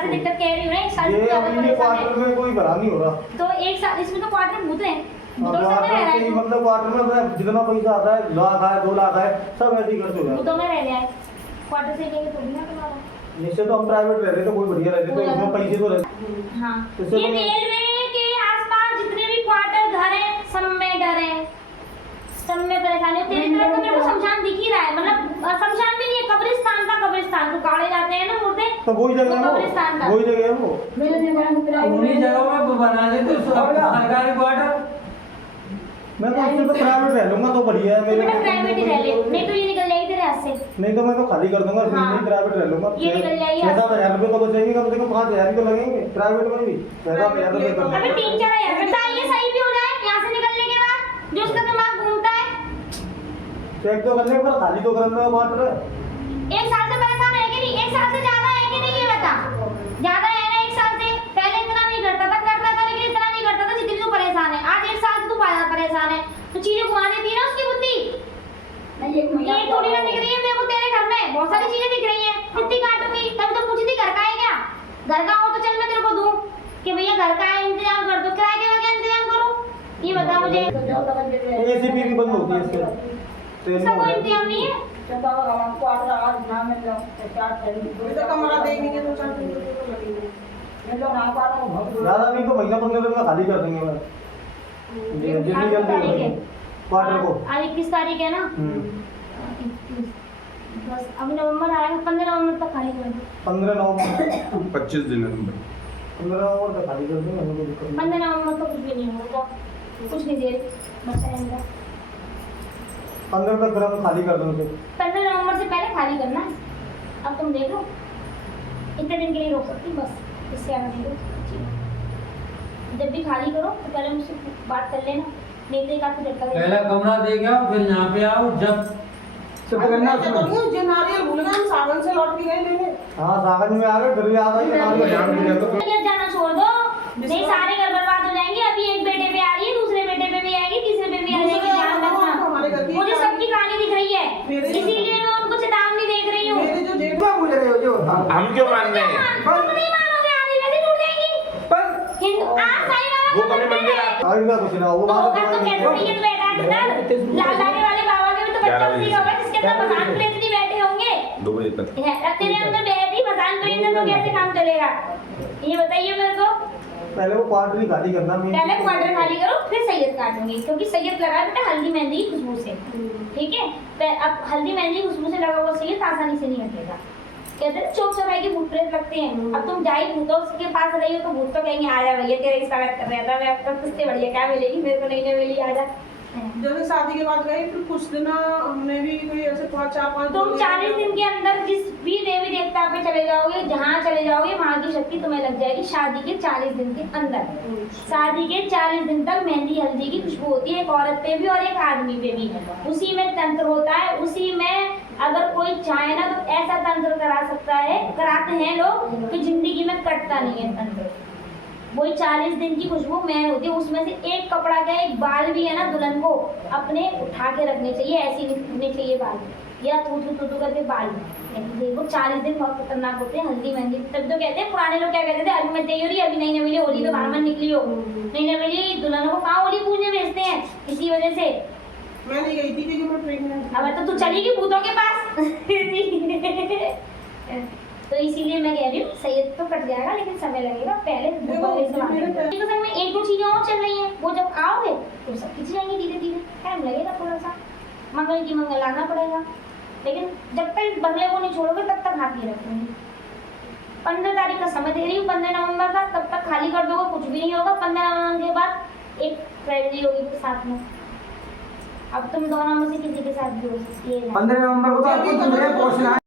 साल से दिक्कत कह रही हूँ ना, 1 साल से ये ज्यादा अभी ये परेशान है। क्वार्टर में कोई भरा नहीं हो रहा। तो 1 साल इसमें तो क्वार्टर भूत है, अब भूतों में रह रहा है, मतलब क्वार्टर में जितना पैसा आता है, लाख है 2 लाख है, सब ऐसे ही खर्च हो भूतों जाता में रह रहा है। क्वार्टर से लेके तो बिना तुम्हारा। है। जिससे तो हम प्राइवेट रह रहे तो कोई बढ़िया रहते, तो उसमें पैसे तो रहते। हाँ, इससे ये तो- रेलवे के आसपास जितने भी क्वार्टर घर हैं, सब में डर है, सब में परेशानी है। तेरी तरफ तो मेरे को शमशान दिख ही रहा है, मतलब शमशान भी नहीं है, कब्रिस्तान का कब्रिस्तान, तो काढ़े जाते हैं ना मुर्दे, तो वही जगह है कब्रिस्तान वो, था। वही जगह है वो। उन्हीं जगहों में बना देते सरकारी क्वार्टर। मैं तो उससे तो प्राइवेट रह लूंगा तो बढ़िया है तो मेरे बेटा लिए। प्राइवेट ही रह ले, नहीं तो ये निकल जाएगी तेरे हाथ से। नहीं तो मैं तो खाली कर दूंगा, हाँ। नहीं प्राइवेट रह लूंगा। ये निकल जाएगी 6-7 हज़ार रुपये तो बचेंगे, कम से कम 5 हज़ार तो लगेंगे प्राइवेट में भी। 6-7 हज़ार रुपये अबे 3-4 हज़ार बेटा, ये सही भी हो जाए यहाँ से निकलने के बाद, जो उसका दिमाग घूमता है। चेक तो करने पर खाली तो करना है क्वार्टर। 1 साल से परेशान है कि नहीं? 1 साल से ज्यादा है कि नहीं, ये बता। ज्यादा है ना 1 साल से? पहले इतना नहीं करता था, करता था लेकिन इतना नहीं करता था जितनी तू परेशान है। आज 1 साल से तू परेशान है, तो चीजें घुमा देती है ना उसकी बुद्धि। ये थोड़ी ना दिख रही है मेरे को तेरे घर में, बहुत सारी चीजें दिख रही हैं। कितनी काटूंगी? तभी तो पूछी थी घर का है क्या? घर का हो तो चल मैं तेरे को दूं कि भैया घर का है, इंतजाम कर दो। किराए का क्या इंतजाम करूं? ये बता मुझे। एसीपी भी बंद होती है इससे। इसका कोई इंतजाम नहीं है। कमरा देंगे तो 4 दिन तो लगेंगे। ज्यादा नहीं तो महीना 15 दिन में खाली कर देंगे मैं। जितनी जल्दी हो सके क्वार्टर को। आज 21 तारीख है ना, बस अब नवंबर आएगा, 15 नवंबर तक खाली कर दो। 15 नवंबर 25 दिन है। 15 नवंबर तक खाली कर देंगे, हमें कोई दिक्कत नहीं। 15 नवंबर तक कुछ भी नहीं होगा, कुछ नहीं दे बचा रहेगा। 15 तक फिर हम खाली कर देंगे। 15 नवंबर से पहले खाली करना है। अब तुम देख लो, इतने दिन के लिए रोक सकती बस, इससे आगे नहीं रोक सकती। जब भी खाली करो तो पहले मुझसे बात कर लेना, नहीं तो एक आध झटका दे पहला कमरा दे के आओ, फिर यहाँ पे आओ। जब जो नारियल भूल गए हम सावन से लौट के गए लेने। हाँ सावन में आ गए, फिर याद आई देना। जाना छोड़ दो, नहीं सारे घर बर्बाद हो जाएंगे। अभी एक बेटे पे आ रही है, दूसरे बेटे पे भी आएगी, तीसरे पे भी आ जाएगी। ध्यान रखना, मुझे सबकी कहानी दिख रही है, इसीलिए मैं उनको चेतावनी देख रही हूँ। मेरे जो जेठ में भूल रहे हो जो हम क्यों मानने हैं? तुम नहीं मानोगे, आधी वैसे टूट जाएंगी। पर हिंदू आज साईं बाबा वो को कभी मानते मंदिर हैं। आएगा कुछ ना वो तो बात अगर तो कहते हैं ये तो बैठा है इधर, लालाने वाले बाबा के भी तो बच्चा उसी का होगा जिसके अंदर भगवान प्रेत नहीं बैठे होंगे। 2 बजे तक। तेरे अंदर बैठी भगवान प्रेत है तो कैसे काम चलेगा? ये बताइए मेरे को। पहले वो क्वार्टर ही खाली करना। पहले क्वार्टर खाली करो, फिर सैयद काटूंगी, क्योंकि सैयद लगा है बेटा हल्दी मेहंदी की खुशबू से, ठीक है? अब हल्दी मेहंदी की खुशबू से लगा हुआ सैयद आसानी से नहीं हटेगा। कहते हैं चौक चौराहे के भूत प्रेत लगते हैं। अब तुम जाई भूतों के पास रही हो तो भूत तो कहेंगे आजा भैया तेरा स्वागत कर रहा था, मैं अब तक तुझसे बढ़िया क्या मिलेगी, मेरे को नहीं मिली, आजा। जैसे शादी के बाद गए फिर कुछ दिन हमने भी कोई ऐसे 4-5 तुम 40 दिन के अंदर जिस भी देवी देवता पे चले जाओगे, जहाँ चले जाओगे वहाँ की शक्ति तुम्हें लग जाएगी। शादी के 40 दिन के अंदर, शादी के 40 दिन तक मेहंदी हल्दी की खुशबू होती है, एक औरत पे भी और एक आदमी पे भी। उसी में तंत्र होता है, उसी में अगर कोई चाहे ना तो ऐसा तंत्र करा सकता है, कराते हैं लोग कि जिंदगी में कटता नहीं है तंत्र। वही 40 दिन की खुशबू मेहर होती है, उसमें से एक कपड़ा का एक बाल भी है ना दुल्हन को अपने उठा के रखने चाहिए, ऐसे नहीं रखने चाहिए बाल, या थू करके बाल। देखो 40 दिन बहुत खतरनाक होते हैं हल्दी मेहंदी। तब तो कहते हैं पुराने लोग क्या कहते थे, अभी मत जाइए हो रही, अभी नहीं मिली होली पे बाहर मत निकली हो, नहीं मिली दुल्हनों को कहाँ होली पूजने भेजते हैं इसी वजह से। मैं नहीं गई थी क्योंकि मैं प्रेग्नेंट। अब तो तू चलेगी भूतों के पास तो इसीलिए मैं कह रही हूँ सैयद तो कट जाएगा लेकिन समय लगेगा। पहले भूतों के संग में 1-2 चीजें और चल रही हैं, वो जब आओगे तो सब खिंच जाएंगी धीरे धीरे, टाइम लगेगा थोड़ा सा। मंगल की मंगल लाना पड़ेगा, लेकिन जब तक बंगले को नहीं छोड़ोगे तब तक हाथ नहीं रखेंगे। 15 तारीख का समय दे रही हूँ, 15 नवंबर का, तब तक खाली कर दोगे कुछ भी नहीं होगा। 15 नवंबर के बाद एक ट्रेजेडी होगी साथ में। अब तुम दोनों में से किसी के साथ भी हो सकती है। 15 नवंबर को तो आपको दूसरे पहुंचना है।